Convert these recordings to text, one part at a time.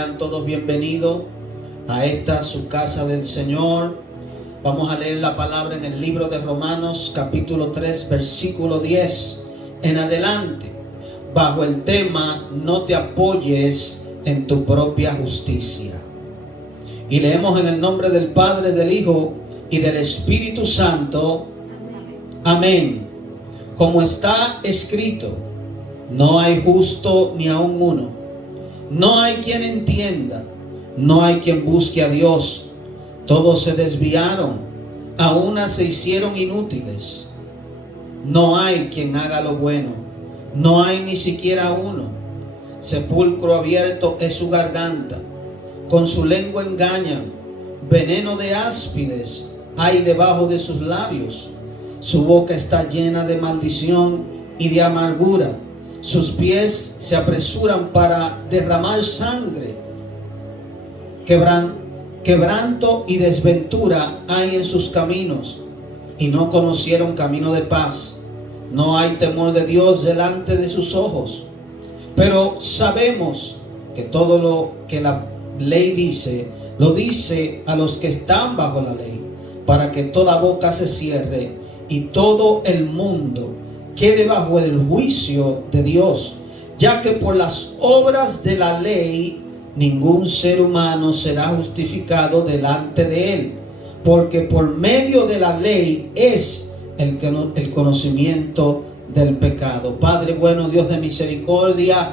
Sean todos bienvenidos a esta su casa del Señor. Vamos a leer la palabra en el libro de Romanos capítulo 3 versículo 10 en adelante, bajo el tema no te apoyes en tu propia justicia. Y leemos en el nombre del Padre, del Hijo y del Espíritu Santo. Amén. Como está escrito, no hay justo ni aun uno. No hay quien entienda, no hay quien busque a Dios. Todos se desviaron, a una se hicieron inútiles. No hay quien haga lo bueno, no hay ni siquiera uno. Sepulcro abierto es su garganta, con su lengua engañan. Veneno de áspides hay debajo de sus labios. Su boca está llena de maldición y de amargura. Sus pies se apresuran para derramar sangre. Quebranto y desventura hay en sus caminos, y no conocieron camino de paz. No hay temor de Dios delante de sus ojos. Pero sabemos que todo lo que la ley dice, lo dice a los que están bajo la ley, para que toda boca se cierre y todo el mundo quede bajo el juicio de Dios, ya que por las obras de la ley ningún ser humano será justificado delante de él, porque por medio de la ley es el conocimiento del pecado. Padre bueno, Dios de misericordia,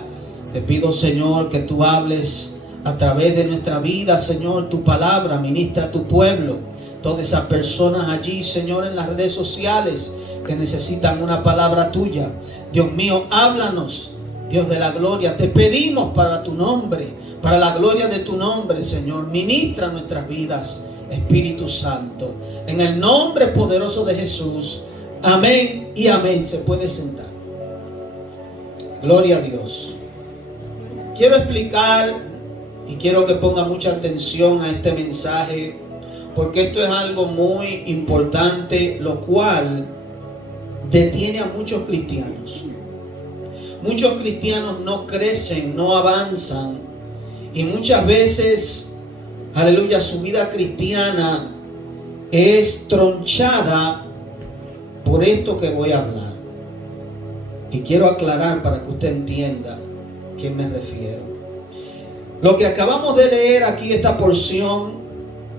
te pido, Señor, que tú hables a través de nuestra vida, Señor, tu palabra, ministra a tu pueblo. Todas esas personas allí, Señor, en las redes sociales que necesitan una palabra tuya. Dios mío, háblanos, Dios de la gloria. Te pedimos para tu nombre, para la gloria de tu nombre, Señor. Ministra nuestras vidas, Espíritu Santo. En el nombre poderoso de Jesús. Amén y amén. Se puede sentar. Gloria a Dios. Quiero explicar y quiero que ponga mucha atención a este mensaje, porque esto es algo muy importante, lo cual detiene a muchos cristianos. Muchos cristianos no crecen, no avanzan, y muchas veces, aleluya, su vida cristiana es tronchada por esto que voy a hablar. Y quiero aclarar para que usted entienda a qué me refiero. Lo que acabamos de leer aquí, esta porción,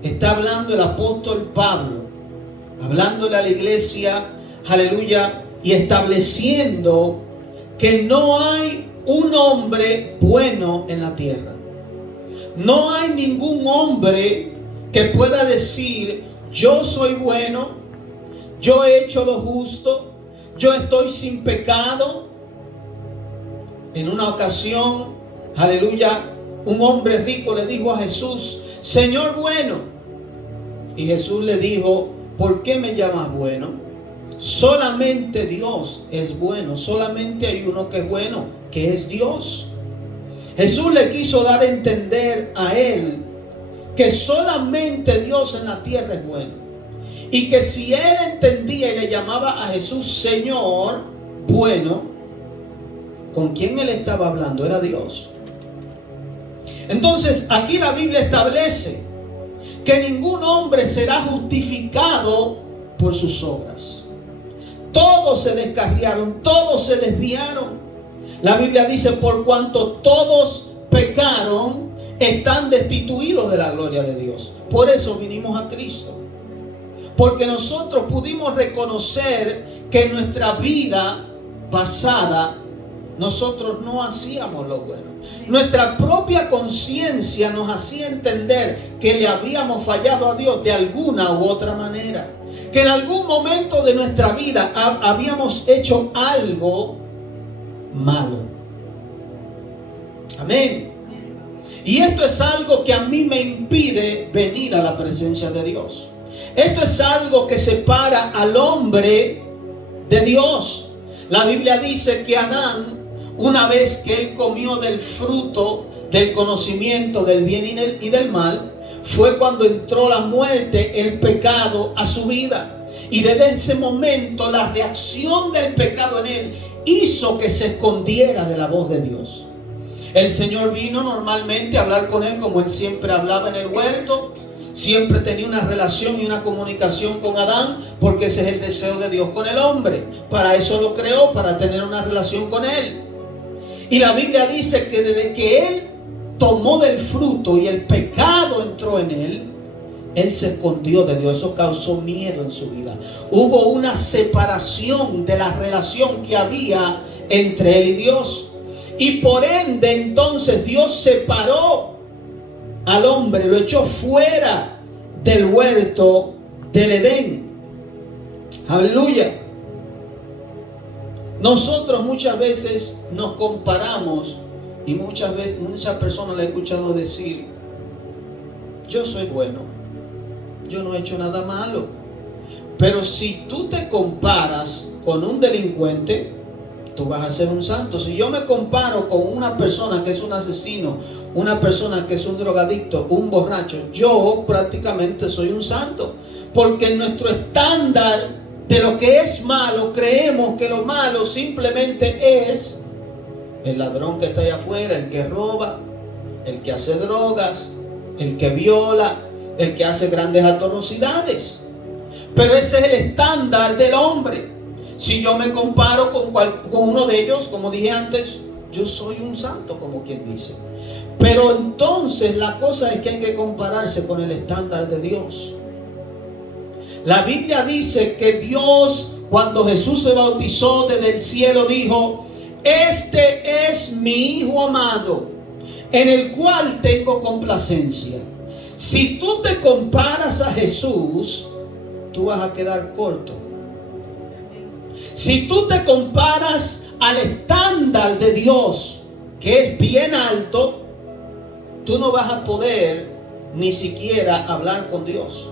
está hablando el apóstol Pablo, hablándole a la iglesia, aleluya, y estableciendo que no hay un hombre bueno en la tierra. No hay ningún hombre que pueda decir: yo soy bueno, yo he hecho lo justo, yo estoy sin pecado. En una ocasión, aleluya, un hombre rico le dijo a Jesús: Señor bueno. Y Jesús le dijo: ¿por qué me llamas bueno? Solamente Dios es bueno. Solamente hay uno que es bueno, que es Dios. Jesús le quiso dar a entender a él que solamente Dios en la tierra es bueno. Y que si él entendía y le llamaba a Jesús Señor bueno, ¿con quién él estaba hablando? Era Dios. Entonces aquí la Biblia establece que ningún hombre será justificado por sus obras. Todos se descarriaron, todos se desviaron. La Biblia dice: por cuanto todos pecaron, están destituidos de la gloria de Dios. Por eso vinimos a Cristo, porque nosotros pudimos reconocer que en nuestra vida pasada nosotros no hacíamos lo bueno. Nuestra propia conciencia nos hacía entender que le habíamos fallado a Dios de alguna u otra manera, que en algún momento de nuestra vida habíamos hecho algo malo. Amén. Y esto es algo que a mí me impide venir a la presencia de Dios. Esto es algo que separa al hombre de Dios. La Biblia dice que Adán, una vez que él comió del fruto del conocimiento del bien y del mal, fue cuando entró la muerte, el pecado a su vida. Y desde ese momento la reacción del pecado en él hizo que se escondiera de la voz de Dios. El Señor vino normalmente a hablar con él como él siempre hablaba en el huerto. Siempre tenía una relación y una comunicación con Adán, porque ese es el deseo de Dios con el hombre. Para eso lo creó, para tener una relación con él. Y la Biblia dice que desde que él tomó del fruto y el pecado entró en él se escondió de Dios. Eso causó miedo en su vida. Hubo una separación de la relación que había entre él y Dios. Y por ende entonces Dios separó al hombre, lo echó fuera del huerto del Edén. Aleluya. Nosotros muchas veces nos comparamos, y muchas personas le he escuchado decir: yo soy bueno, yo no he hecho nada malo. Pero si tú te comparas con un delincuente, tú vas a ser un santo. Si yo me comparo con una persona que es un asesino, una persona que es un drogadicto, un borracho, yo prácticamente soy un santo. Porque en nuestro estándar de lo que es malo, creemos que lo malo simplemente es el ladrón que está allá afuera, el que roba, el que hace drogas, el que viola, el que hace grandes atrocidades. Pero ese es el estándar del hombre. Si yo me comparo con uno de ellos, como dije antes, yo soy un santo, como quien dice. Pero entonces la cosa es que hay que compararse con el estándar de Dios. La Biblia dice que Dios, cuando Jesús se bautizó desde el cielo, dijo: este es mi Hijo amado, en el cual tengo complacencia. Si tú te comparas a Jesús, tú vas a quedar corto. Si tú te comparas al estándar de Dios, que es bien alto, tú no vas a poder ni siquiera hablar con Dios.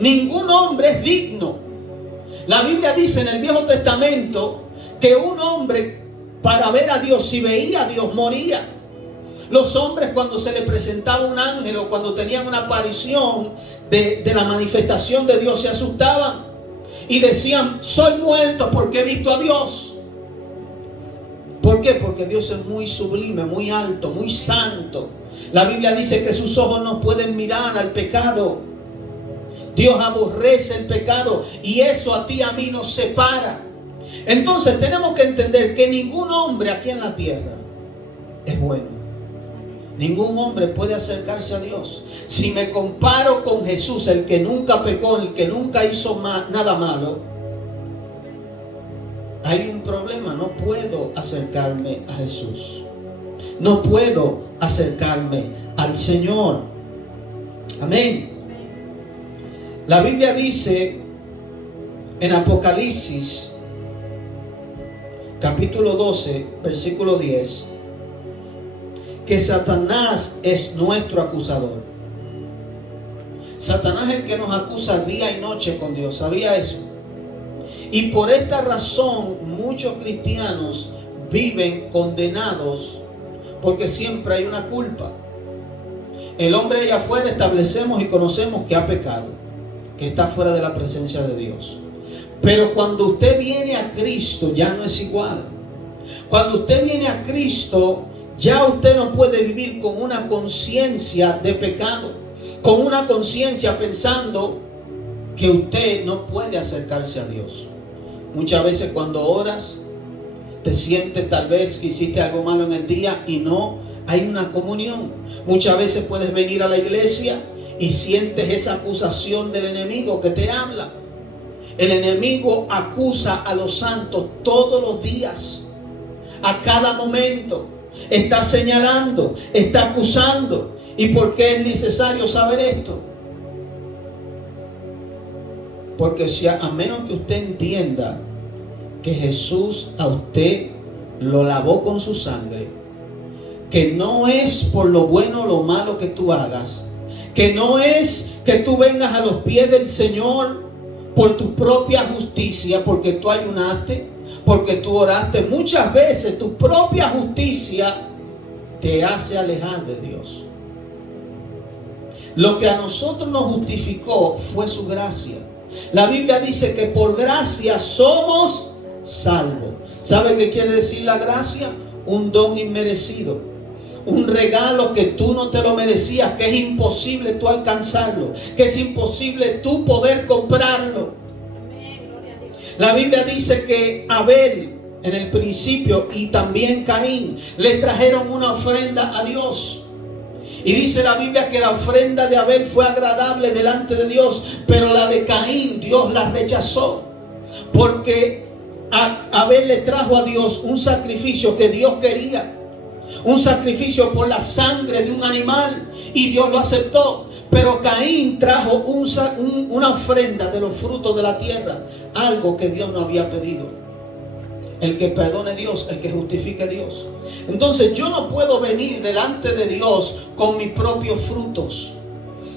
Ningún hombre es digno. La Biblia dice en el Viejo Testamento que un hombre, para ver a Dios, si veía a Dios, moría. Los hombres, cuando se le presentaba un ángel o cuando tenían una aparición de la manifestación de Dios, se asustaban y decían: soy muerto porque he visto a Dios. ¿Por qué? Porque Dios es muy sublime, muy alto, muy santo. La Biblia dice que sus ojos no pueden mirar al pecado. Dios aborrece el pecado, y eso a ti y a mí nos separa. Entonces tenemos que entender que ningún hombre aquí en la tierra es bueno. Ningún hombre puede acercarse a Dios. Si me comparo con Jesús, el que nunca pecó, el que nunca hizo nada malo, hay un problema. No puedo acercarme a Jesús. No puedo acercarme al Señor. Amén. La Biblia dice en Apocalipsis, capítulo 12, versículo 10, que Satanás es nuestro acusador. Satanás es el que nos acusa día y noche con Dios. ¿Sabía eso? Y por esta razón muchos cristianos viven condenados, porque siempre hay una culpa. El hombre allá afuera establecemos y conocemos que ha pecado, que está fuera de la presencia de Dios. Pero cuando usted viene a Cristo, ya no es igual. Cuando usted viene a Cristo, ya usted no puede vivir con una conciencia de pecado, con una conciencia pensando que usted no puede acercarse a Dios. Muchas veces cuando oras, te sientes tal vez que hiciste algo malo en el día y no hay una comunión. Muchas veces puedes venir a la iglesia y sientes esa acusación del enemigo que te habla. El enemigo acusa a los santos todos los días, a cada momento. Está señalando, está acusando. ¿Y por qué es necesario saber esto? Porque si a menos que usted entienda que Jesús a usted lo lavó con su sangre, que no es por lo bueno o lo malo que tú hagas, que no es que tú vengas a los pies del Señor por tu propia justicia, porque tú ayunaste, porque tú oraste. Muchas veces tu propia justicia te hace alejar de Dios. Lo que a nosotros nos justificó fue su gracia. La Biblia dice que por gracia somos salvos. ¿Sabe qué quiere decir la gracia? Un don inmerecido. un regalo que tú no te lo merecías, que es imposible tú alcanzarlo, que es imposible tú poder comprarlo. La Biblia dice que Abel en el principio y también Caín le trajeron una ofrenda a Dios. Y dice la Biblia que la ofrenda de Abel fue agradable delante de Dios, pero la de Caín Dios la rechazó. Porque Abel le trajo a Dios un sacrificio que Dios quería, un sacrificio por la sangre de un animal, y Dios lo aceptó. Pero Caín trajo una ofrenda de los frutos de la tierra, algo que Dios no había pedido. El que perdone Dios, el que justifique Dios. Entonces yo no puedo venir delante de Dios con mis propios frutos.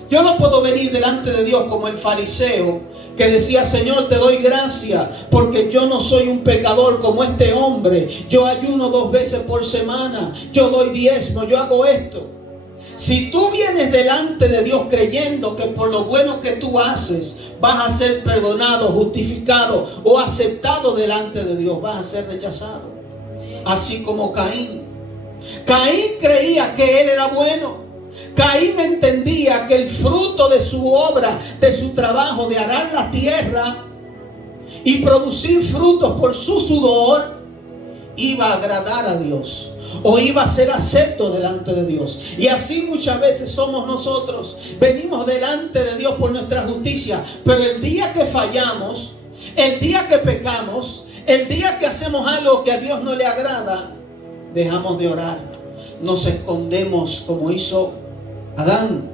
Yo no puedo venir delante de Dios como el fariseo que decía: Señor, te doy gracias porque yo no soy un pecador como este hombre. Yo ayuno 2 veces por semana, yo doy diezmo, yo hago esto. Si tú vienes delante de Dios creyendo que por lo bueno que tú haces vas a ser perdonado, justificado o aceptado delante de Dios, vas a ser rechazado. Así como Caín. Caín creía que él era bueno. Caín entendía que el fruto de su obra, de su trabajo, de arar la tierra y producir frutos por su sudor, iba a agradar a Dios, o iba a ser acepto delante de Dios. Y así muchas veces somos nosotros. Venimos delante de Dios por nuestra justicia, pero el día que fallamos, el día que pecamos, el día que hacemos algo que a Dios no le agrada, dejamos de orar, nos escondemos como hizo Adán,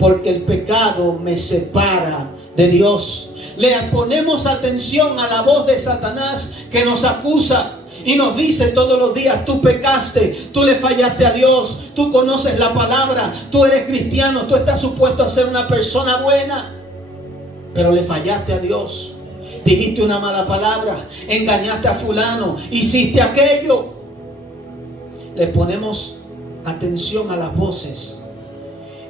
porque el pecado me separa de Dios. Le ponemos atención a la voz de Satanás que nos acusa y nos dice todos los días: tú pecaste, tú le fallaste a Dios, tú conoces la palabra, tú eres cristiano, tú estás supuesto a ser una persona buena, pero le fallaste a Dios. Dijiste una mala palabra, engañaste a fulano, hiciste aquello. Le ponemos atención a las voces.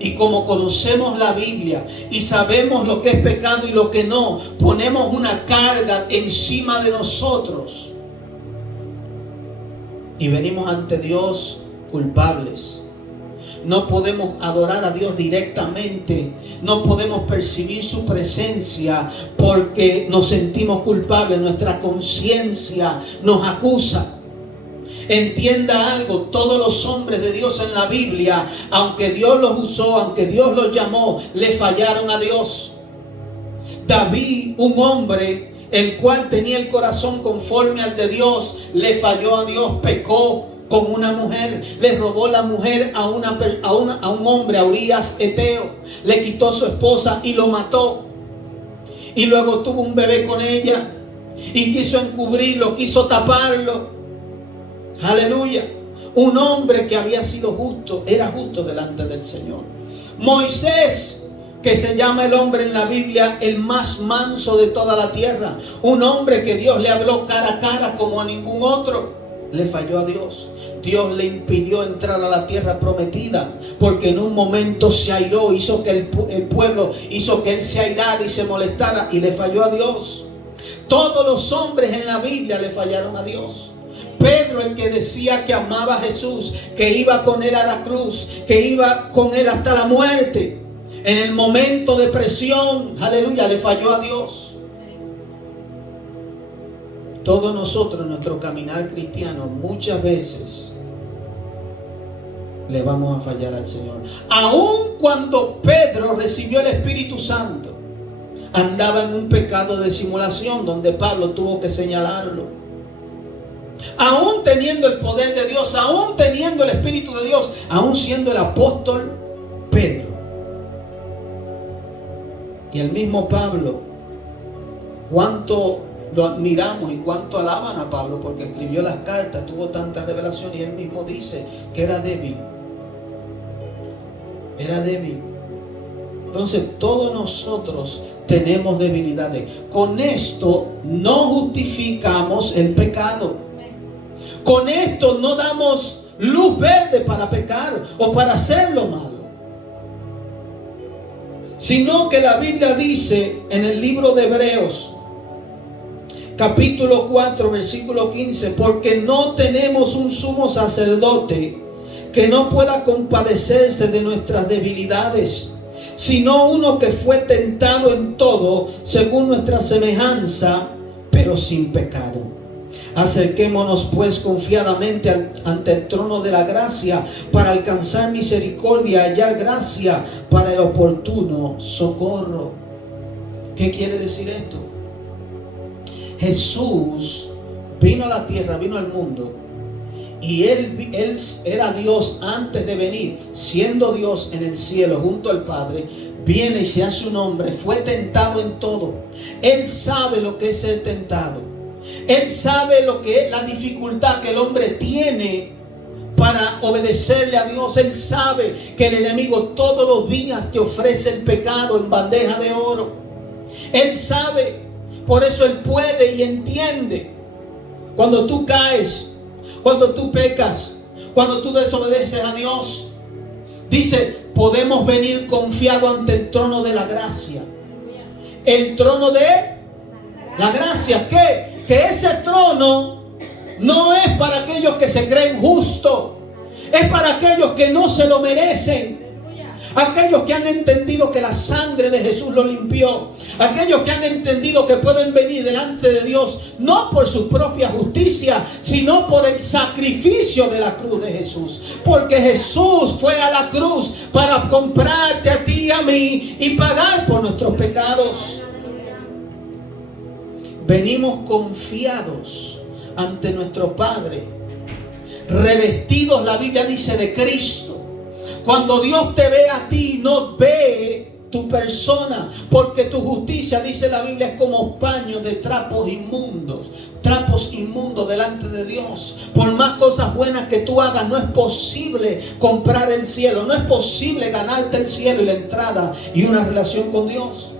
Y como conocemos la Biblia y sabemos lo que es pecado y lo que no, ponemos una carga encima de nosotros. Y venimos ante Dios culpables. No podemos adorar a Dios directamente. No podemos percibir su presencia porque nos sentimos culpables. Nuestra conciencia nos acusa. Entienda algo: todos los hombres de Dios en la Biblia, aunque Dios los usó, aunque Dios los llamó, le fallaron a Dios. David, un hombre el cual tenía el corazón conforme al de Dios, le falló a Dios, pecó con una mujer, le robó la mujer a un hombre, a Urías Eteo, le quitó su esposa y lo mató. Y luego tuvo un bebé con ella y quiso encubrirlo, quiso taparlo. Aleluya. Un hombre que había sido justo, era justo delante del Señor. Moisés, que se llama el hombre en la Biblia el más manso de toda la tierra, un hombre que Dios le habló cara a cara como a ningún otro, le falló a Dios. Dios le impidió entrar a la tierra prometida porque en un momento se airó, hizo que el pueblo, hizo que él se airara y se molestara y le falló a Dios. Todos los hombres en la Biblia le fallaron a Dios. Pedro, el que decía que amaba a Jesús, que iba con él a la cruz, que iba con él hasta la muerte, en el momento de presión, aleluya, le falló a Dios. Todos nosotros en nuestro caminar cristiano muchas veces le vamos a fallar al Señor. Aun cuando Pedro recibió el Espíritu Santo, andaba en un pecado de simulación donde Pablo tuvo que señalarlo. Aún teniendo el poder de Dios, aún teniendo el Espíritu de Dios, aún siendo el apóstol Pedro. Y el mismo Pablo, cuánto lo admiramos y cuánto alaban a Pablo porque escribió las cartas, tuvo tanta revelación, y él mismo dice que era débil. Era débil. Entonces todos nosotros tenemos debilidades. Con esto no justificamos el pecado. Con esto no damos luz verde para pecar o para hacer lo malo. Sino que la Biblia dice en el libro de Hebreos, capítulo 4, versículo 15, porque no tenemos un sumo sacerdote que no pueda compadecerse de nuestras debilidades, sino uno que fue tentado en todo según nuestra semejanza, pero sin pecado. Acerquémonos pues confiadamente ante el trono de la gracia para alcanzar misericordia y hallar gracia para el oportuno socorro. ¿Qué quiere decir esto? Jesús vino a la tierra, vino al mundo, y él era Dios antes de venir, siendo Dios en el cielo junto al Padre. Viene y se hace un hombre, fue tentado en todo. Él sabe lo que es ser tentado. Él sabe lo que es la dificultad que el hombre tiene para obedecerle a Dios. Él sabe que el enemigo todos los días te ofrece el pecado en bandeja de oro. Él sabe, por eso Él puede y entiende cuando tú caes, cuando tú pecas, cuando tú desobedeces a Dios. Dice, podemos venir confiado ante el trono de la gracia. El trono de la gracia. ¿Qué? Que ese trono no es para aquellos que se creen justos. Es para aquellos que no se lo merecen. Aquellos que han entendido que la sangre de Jesús lo limpió. Aquellos que han entendido que pueden venir delante de Dios no por su propia justicia, sino por el sacrificio de la cruz de Jesús. Porque Jesús fue a la cruz para comprarte a ti y a mí y pagar por nuestros pecados. Venimos confiados ante nuestro Padre, revestidos, la Biblia dice, de Cristo. Cuando Dios te ve a ti, no ve tu persona, porque tu justicia, dice la Biblia, es como paños de trapos inmundos delante de Dios. Por más cosas buenas que tú hagas, no es posible comprar el cielo, no es posible ganarte el cielo y la entrada y una relación con Dios.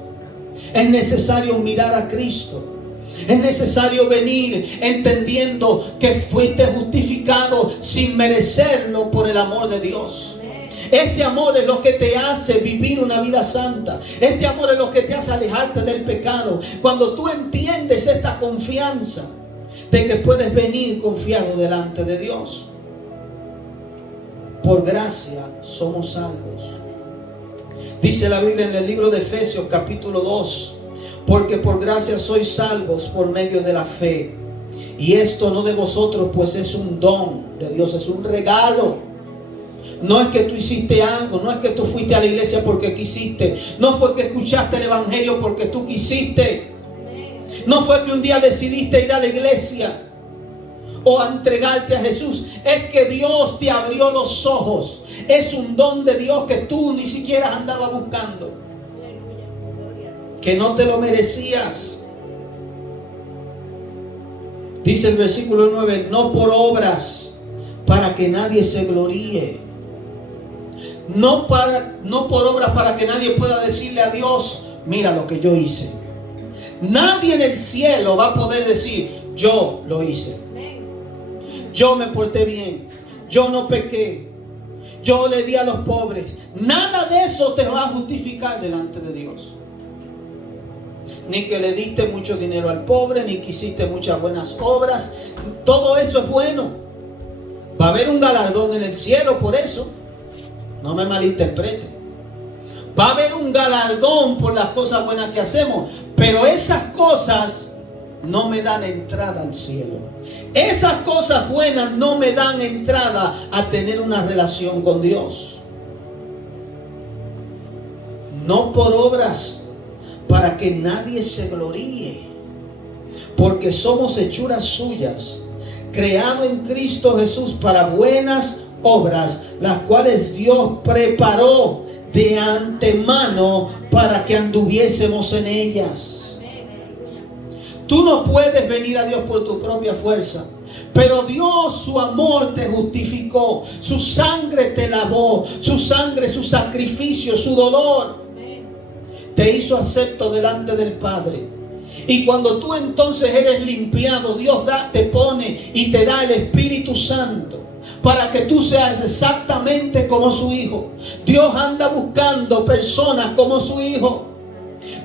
Es necesario mirar a Cristo. Es necesario venir entendiendo que fuiste justificado sin merecerlo por el amor de Dios. Este amor es lo que te hace vivir una vida santa. Este amor es lo que te hace alejarte del pecado. Cuando tú entiendes esta confianza de que puedes venir confiado delante de Dios. Por gracia somos salvos. Dice la Biblia en el libro de Efesios capítulo 2. Porque por gracia sois salvos por medio de la fe. Y esto no de vosotros, pues es un don de Dios, es un regalo. No es que tú hiciste algo, no es que tú fuiste a la iglesia porque quisiste. No fue que escuchaste el evangelio porque tú quisiste. No fue que un día decidiste ir a la iglesia o a entregarte a Jesús. Es que Dios te abrió los ojos. Es un don de Dios que tú ni siquiera andabas buscando. Que no te lo merecías. Dice el versículo 9, no por obras para que nadie se gloríe. No por obras para que nadie pueda decirle a Dios, mira lo que yo hice. Nadie en el cielo va a poder decir, yo lo hice. Yo me porté bien. Yo no pequé. Yo le di a los pobres. Nada de eso te va a justificar delante de Dios. Ni que le diste mucho dinero al pobre, ni que hiciste muchas buenas obras. Todo eso es bueno. Va a haber un galardón en el cielo por eso. No me malinterprete. Va a haber un galardón por las cosas buenas que hacemos. Pero esas cosas no me dan entrada al cielo. Esas cosas buenas no me dan entrada a tener una relación con Dios. No por obras para que nadie se gloríe, porque somos hechuras suyas, creado en Cristo Jesús para buenas obras, las cuales Dios preparó de antemano para que anduviésemos en ellas. Tú no puedes venir a Dios por tu propia fuerza, pero Dios, su amor te justificó, su sangre te lavó, su sangre, su sacrificio, su dolor te hizo acepto delante del Padre. Y cuando tú entonces eres limpiado, Dios te pone y te da el Espíritu Santo para que tú seas exactamente como su Hijo. Dios anda buscando personas como su Hijo.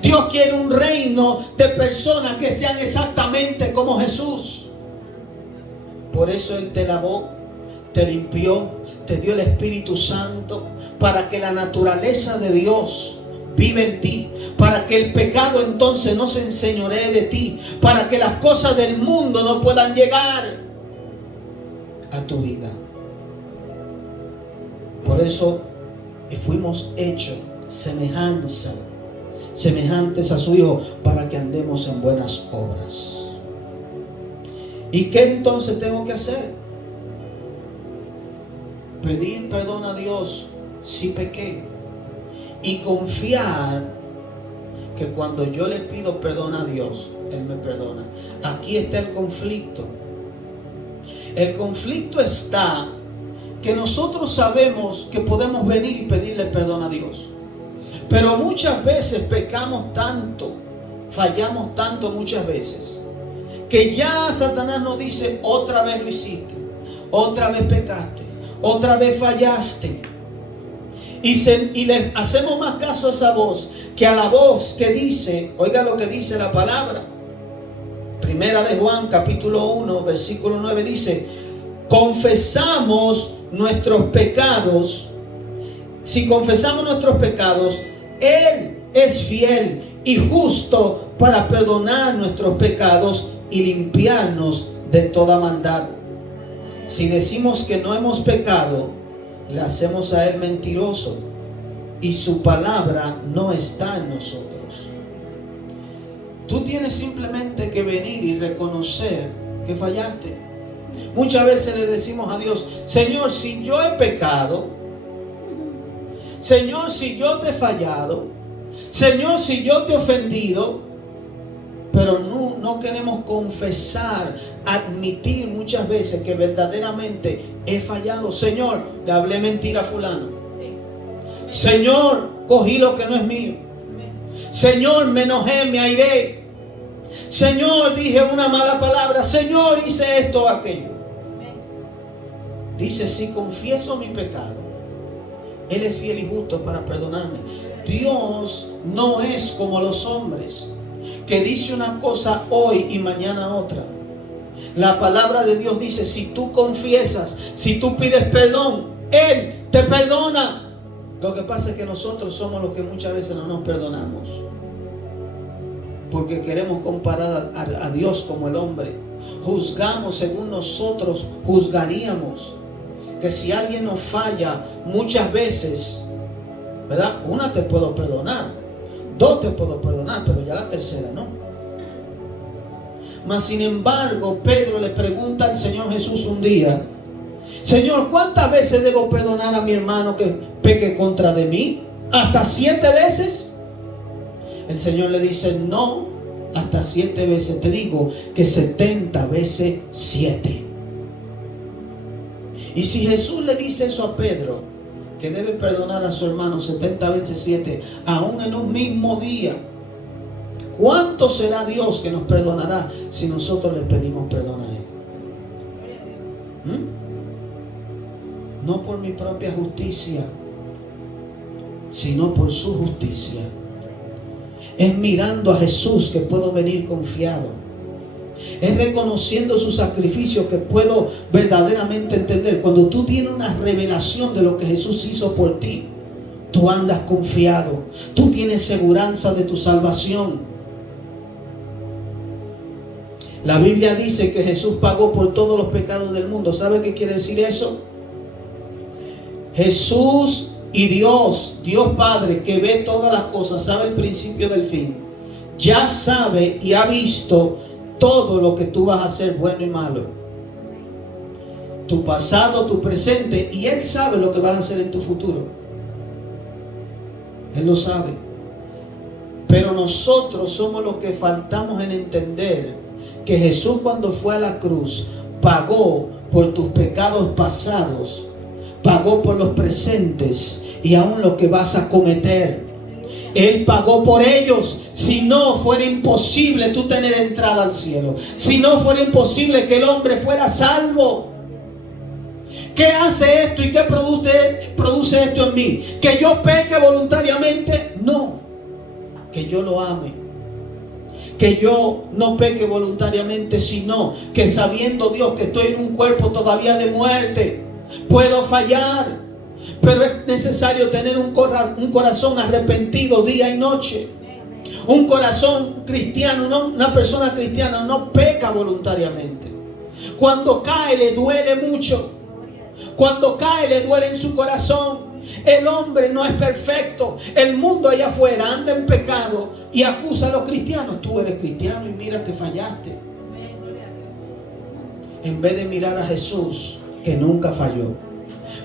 Dios quiere un reino de personas que sean exactamente como Jesús. Por eso Él te lavó, te limpió, te dio el Espíritu Santo para que la naturaleza de Dios viva en ti, para que el pecado entonces no se enseñoree de ti, para que las cosas del mundo no puedan llegar a tu vida. Por eso fuimos hechos semejantes a su Hijo, para que andemos en buenas obras. ¿Y qué entonces tengo que hacer? Pedir perdón a Dios si pequé, y confiar que cuando yo le pido perdón a Dios, Él me perdona. Aquí está el conflicto. El conflicto está que nosotros sabemos que podemos venir y pedirle perdón a Dios, pero muchas veces pecamos tanto, fallamos tanto muchas veces, que ya Satanás nos dice: otra vez lo hiciste, otra vez pecaste, otra vez fallaste. Y le hacemos más caso a esa voz que a la voz que dice, oiga lo que dice la palabra. Primera de Juan, capítulo 1, versículo 9 dice: confesamos nuestros pecados. Si confesamos nuestros pecados, Él es fiel y justo para perdonar nuestros pecados y limpiarnos de toda maldad. Si decimos que no hemos pecado, le hacemos a Él mentiroso, y su palabra no está en nosotros. Tú tienes simplemente que venir y reconocer que fallaste. Muchas veces le decimos a Dios: Señor, si yo he pecado, Señor, si yo te he fallado, Señor, si yo te he ofendido, pero no queremos confesar, admitir muchas veces que verdaderamente he fallado. Señor, le hablé mentira a fulano. Señor, cogí lo que no es mío. Señor, me enojé, me airé. Señor, dije una mala palabra. Señor, hice esto o aquello. Dice: si confieso mi pecado, Él es fiel y justo para perdonarme. Dios no es como los hombres, que dice una cosa hoy y mañana otra. La palabra de Dios dice: si tú confiesas, si tú pides perdón, Él te perdona. Lo que pasa es que nosotros somos los que muchas veces no nos perdonamos, porque queremos comparar a Dios como el hombre. Juzgamos según nosotros juzgaríamos. Que si alguien nos falla muchas veces, ¿verdad? Una te puedo perdonar, dos te puedo perdonar, pero ya la tercera no. Mas sin embargo, Pedro le pregunta al Señor Jesús un día: Señor, ¿cuántas veces debo perdonar a mi hermano que peque contra de mí? ¿Hasta 7 veces? El Señor le dice: no, hasta 7 veces. Te digo que 70 veces 7. Y si Jesús le dice eso a Pedro, que debe perdonar a su hermano 70 veces 7, aún en un mismo día, ¿cuánto será Dios que nos perdonará si nosotros le pedimos perdón a Él? No por mi propia justicia, sino por su justicia. Es mirando a Jesús que puedo venir confiado. Es reconociendo su sacrificio que puedo verdaderamente entender. Cuando tú tienes una revelación de lo que Jesús hizo por ti, tú andas confiado. Tú tienes seguranza de tu salvación. La Biblia dice que Jesús pagó por todos los pecados del mundo. ¿Sabe qué quiere decir eso? Jesús y Dios Padre, que ve todas las cosas, sabe el principio del fin, ya sabe y ha visto todo lo que tú vas a hacer, bueno y malo, tu pasado, tu presente, y Él sabe lo que vas a hacer en tu futuro. Él lo sabe. Pero nosotros somos los que faltamos en entender que Jesús, cuando fue a la cruz, pagó por tus pecados pasados, pagó por los presentes y aún lo que vas a cometer. Él pagó por ellos. Si no, fuera imposible tú tener entrada al cielo. Si no, fuera imposible que el hombre fuera salvo. ¿Qué hace esto y qué produce esto en mí? ¿Que yo peque voluntariamente? No. Que yo lo ame. Que yo no peque voluntariamente, sino que sabiendo Dios que estoy en un cuerpo todavía de muerte, puedo fallar, pero es necesario tener un corazón arrepentido día y noche. Un corazón cristiano, una persona cristiana no peca voluntariamente. Cuando cae le duele mucho. Cuando cae le duele en su corazón. El hombre no es perfecto. El mundo allá afuera anda en pecado y acusa a los cristianos. Tú eres cristiano y mira que fallaste. En vez de mirar a Jesús, que nunca falló.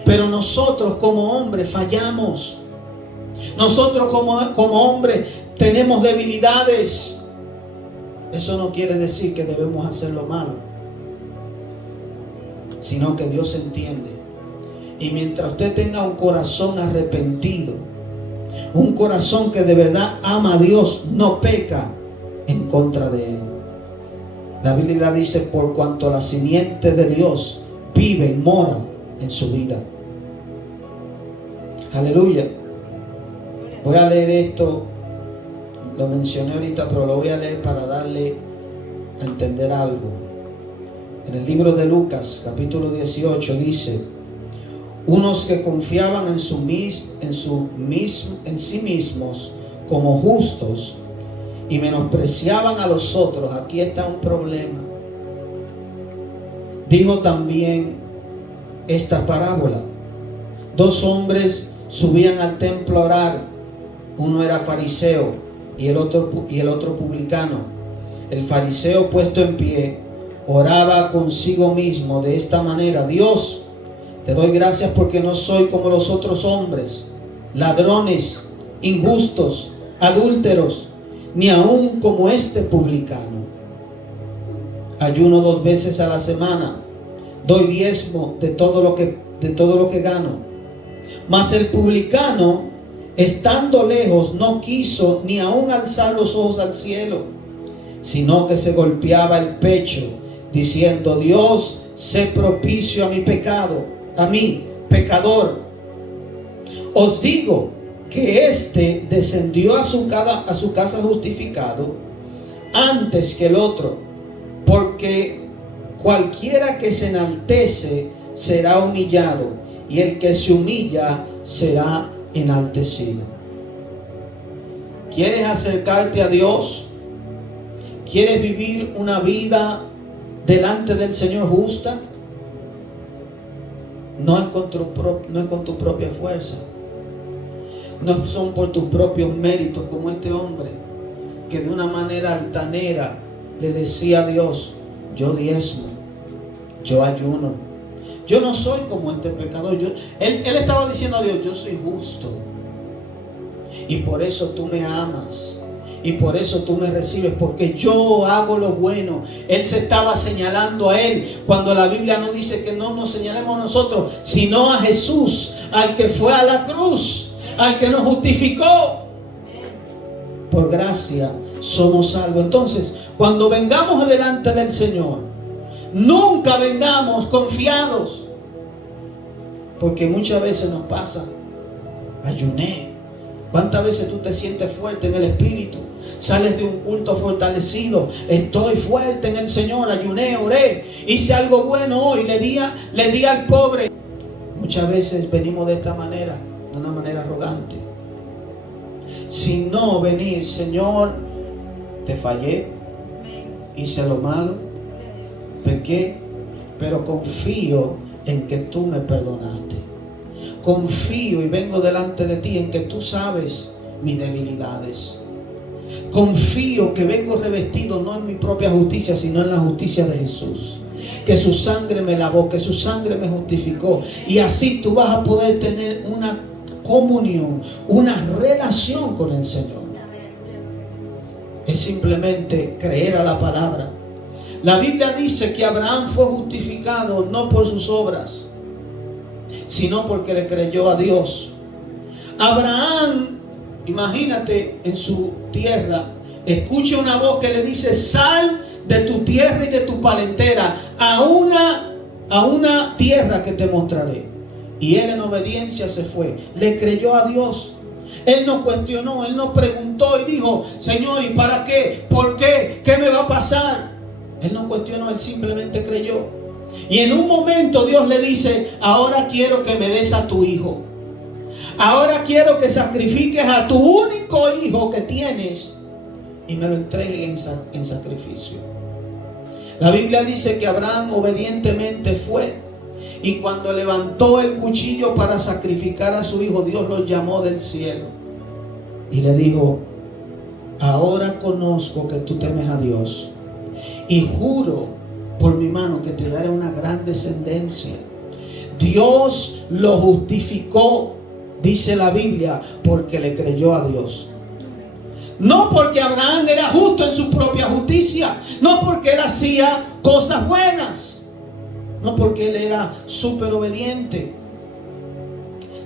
Pero nosotros como hombres fallamos. Nosotros como hombres tenemos debilidades. Eso no quiere decir que debemos hacer lo malo, sino que Dios entiende. Y mientras usted tenga un corazón arrepentido, un corazón que de verdad ama a Dios, no peca en contra de Él. La Biblia dice: por cuanto la simiente de Dios vive y mora en su vida. Aleluya. Voy a leer esto. Lo mencioné ahorita, pero lo voy a leer para darle a entender algo. En el libro de Lucas, capítulo 18, dice: unos que confiaban en sí mismos como justos y menospreciaban a los otros. Aquí está un problema. Dijo también esta parábola: dos hombres subían al templo a orar. Uno era fariseo y el otro publicano. El fariseo, puesto en pie, oraba consigo mismo de esta manera: Dios, te doy gracias porque no soy como los otros hombres, ladrones, injustos, adúlteros, ni aun como este publicano. Ayuno 2 veces a la semana, doy diezmo de todo lo que gano. Mas el publicano, estando lejos, no quiso ni aun alzar los ojos al cielo, sino que se golpeaba el pecho, diciendo: Dios, sé propicio a mi pecado, a mí, pecador. Os digo que éste descendió a su casa justificado antes que el otro, porque cualquiera que se enaltece será humillado, y el que se humilla será enaltecido. ¿Quieres acercarte a Dios? ¿Quieres vivir una vida delante del Señor justa? No es con tu propia fuerza. No son por tus propios méritos, como este hombre que de una manera altanera le decía a Dios: yo diezmo, yo ayuno, yo no soy como este pecador. Él estaba diciendo a Dios: yo soy justo y por eso tú me amas. Y por eso tú me recibes, porque yo hago lo bueno. Él se estaba señalando a él, cuando la Biblia no dice que no nos señalemos a nosotros, sino a Jesús, al que fue a la cruz, al que nos justificó. Por gracia somos salvos. Entonces, cuando vengamos delante del Señor, nunca vengamos confiados, porque muchas veces nos pasa: ayuné. ¿Cuántas veces tú te sientes fuerte en el Espíritu? Sales de un culto fortalecido: estoy fuerte en el Señor, ayuné, oré, hice algo bueno hoy, le di al pobre. Muchas veces venimos de esta manera, de una manera arrogante, sin no venir: Señor, te fallé, hice lo malo, pequé, pero confío en que tú me perdonaste. Confío y vengo delante de ti en que tú sabes mis debilidades. Confío que vengo revestido no en mi propia justicia, sino en la justicia de Jesús. Que su sangre me lavó, que su sangre me justificó. Y así tú vas a poder tener una comunión, una relación con el Señor. Es simplemente creer a la palabra. La Biblia dice que Abraham fue justificado no por sus obras, sino porque le creyó a Dios. Abraham, imagínate, en su tierra, escucha una voz que le dice: sal de tu tierra y de tu parentela a una tierra que te mostraré. Y él en obediencia se fue, le creyó a Dios. Él no cuestionó, él no preguntó y dijo: Señor, ¿y para qué? ¿Por qué? ¿Qué me va a pasar? Él no cuestionó, él simplemente creyó. Y en un momento Dios le dice: ahora quiero que me des a tu hijo. Ahora quiero que sacrifiques a tu único hijo que tienes y me lo entregues en sacrificio. La Biblia dice que Abraham obedientemente fue, y cuando levantó el cuchillo para sacrificar a su hijo, Dios lo llamó del cielo y le dijo: ahora conozco que tú temes a Dios, y juro por mi mano que te daré una gran descendencia. Dios lo justificó, dice la Biblia, porque le creyó a Dios. No porque Abraham era justo en su propia justicia, no porque él hacía cosas buenas, no porque él era súper obediente,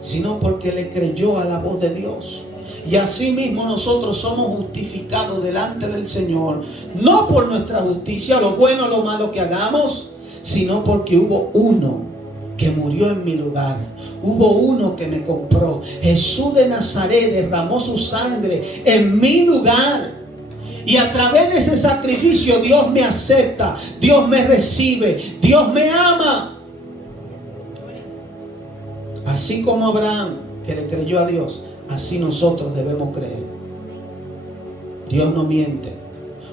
sino porque le creyó a la voz de Dios. Y así mismo nosotros somos justificados delante del Señor, no por nuestra justicia, lo bueno o lo malo que hagamos, sino porque hubo uno que murió en mi lugar. Hubo uno que me compró. Jesús de Nazaret derramó su sangre en mi lugar. Y a través de ese sacrificio Dios me acepta, Dios me recibe, Dios me ama. Así como Abraham, que le creyó a Dios, así nosotros debemos creer. Dios no miente.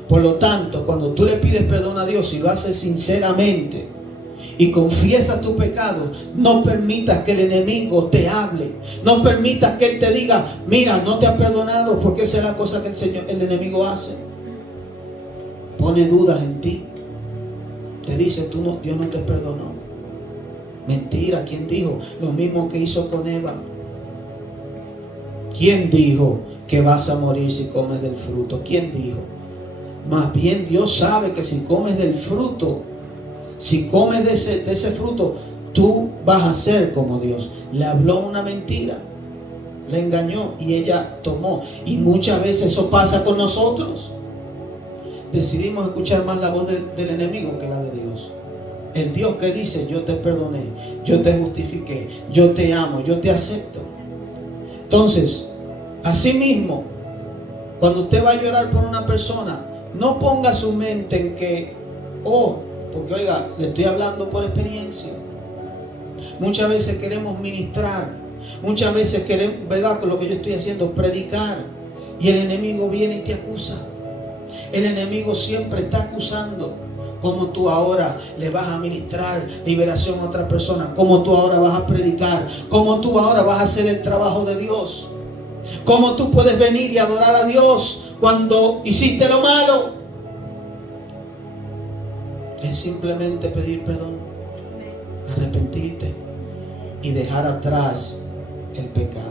Por lo tanto, cuando tú le pides perdón a Dios y lo haces sinceramente y confiesas tu pecado, no permitas que el enemigo te hable. No permitas que él te diga: mira, no te ha perdonado, porque esa es la cosa que el enemigo hace. Pone dudas en ti. Te dice: Dios no te perdonó. Mentira. ¿Quién dijo? Lo mismo que hizo con Eva. ¿Quién dijo que vas a morir si comes del fruto? ¿Quién dijo? Más bien Dios sabe que si comes del fruto, si comes de ese fruto, tú vas a ser como Dios. Le habló una mentira, le engañó y ella tomó. Y muchas veces eso pasa con nosotros. Decidimos escuchar más la voz del enemigo que la de Dios. El Dios que dice: yo te perdoné, yo te justifiqué, yo te amo, yo te acepto. Entonces, así mismo, cuando usted va a llorar por una persona, no ponga su mente en que, porque oiga, le estoy hablando por experiencia. Muchas veces queremos ministrar, muchas veces queremos, ¿verdad?, con lo que yo estoy haciendo, predicar, y el enemigo viene y te acusa. El enemigo siempre está acusando. ¿Cómo tú ahora le vas a ministrar liberación a otra persona? ¿Cómo tú ahora vas a predicar? ¿Cómo tú ahora vas a hacer el trabajo de Dios? ¿Cómo tú puedes venir y adorar a Dios cuando hiciste lo malo? Es simplemente pedir perdón, arrepentirte y dejar atrás el pecado.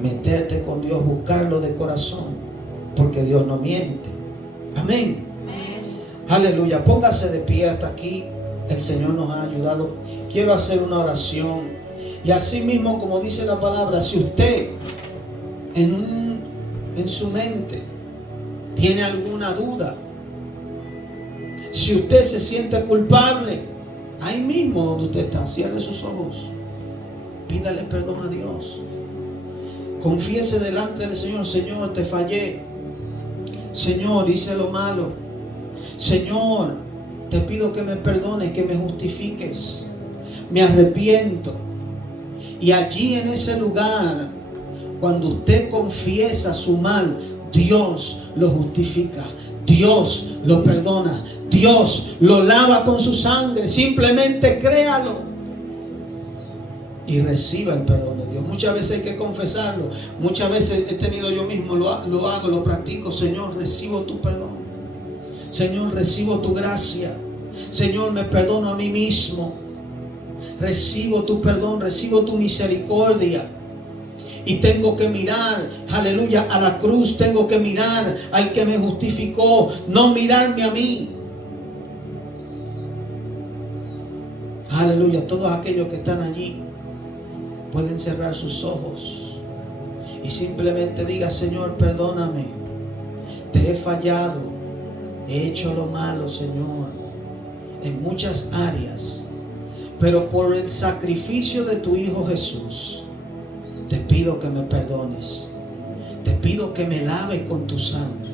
Meterte con Dios, buscarlo de corazón, porque Dios no miente. Amén. Aleluya. Póngase de pie hasta aquí. El Señor nos ha ayudado. Quiero hacer una oración. Y así mismo, como dice la palabra, si usted en su mente tiene alguna duda, si usted se siente culpable, ahí mismo donde usted está, cierre sus ojos, pídale perdón a Dios, confiese delante del Señor: Señor, te fallé, Señor, hice lo malo, Señor, te pido que me perdones, que me justifiques, me arrepiento. Y allí en ese lugar, cuando usted confiesa su mal, Dios lo justifica, Dios lo perdona, Dios lo lava con su sangre. Simplemente créalo y reciba el perdón de Dios. Muchas veces hay que confesarlo. Muchas veces he tenido yo mismo, lo hago, lo practico. Señor, recibo tu perdón. Señor, recibo tu gracia. Señor, me perdono a mí mismo. Recibo tu perdón, recibo tu misericordia. Y tengo que mirar, aleluya, a la cruz. Tengo que mirar al que me justificó, no mirarme a mí. Aleluya. Todos aquellos que están allí pueden cerrar sus ojos y simplemente diga: Señor, perdóname, te he fallado, he hecho lo malo, Señor, en muchas áreas, pero por el sacrificio de tu Hijo Jesús, te pido que me perdones, te pido que me laves con tu sangre,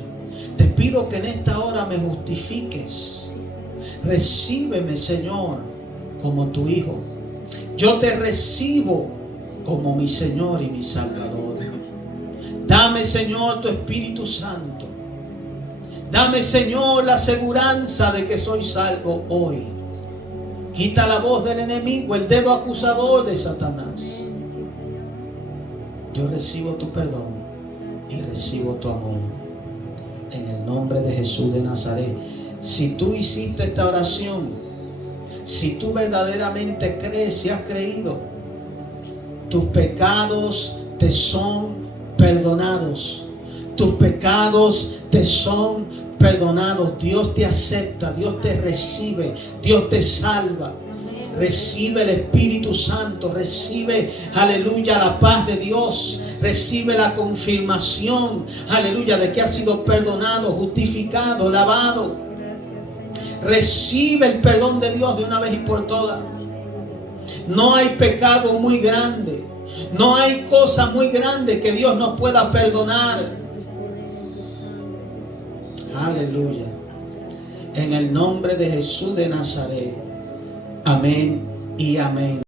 te pido que en esta hora me justifiques. Recíbeme, Señor, como tu Hijo. Yo te recibo como mi Señor y mi Salvador. Dame, Señor, tu Espíritu Santo. Dame, Señor, la aseguranza de que soy salvo hoy. Quita la voz del enemigo, el dedo acusador de Satanás. Yo recibo tu perdón y recibo tu amor. En el nombre de Jesús de Nazaret. Si tú hiciste esta oración, si tú verdaderamente crees y has creído, tus pecados te son perdonados. Tus pecados te son perdonados. Dios te acepta, Dios te recibe, Dios te salva. Recibe el Espíritu Santo, recibe, aleluya, la paz de Dios. Recibe la confirmación, aleluya, de que has sido perdonado, justificado, lavado. Recibe el perdón de Dios de una vez y por todas. No hay pecado muy grande, no hay cosa muy grande que Dios no pueda perdonar. Aleluya. En el nombre de Jesús de Nazaret. Amén y amén.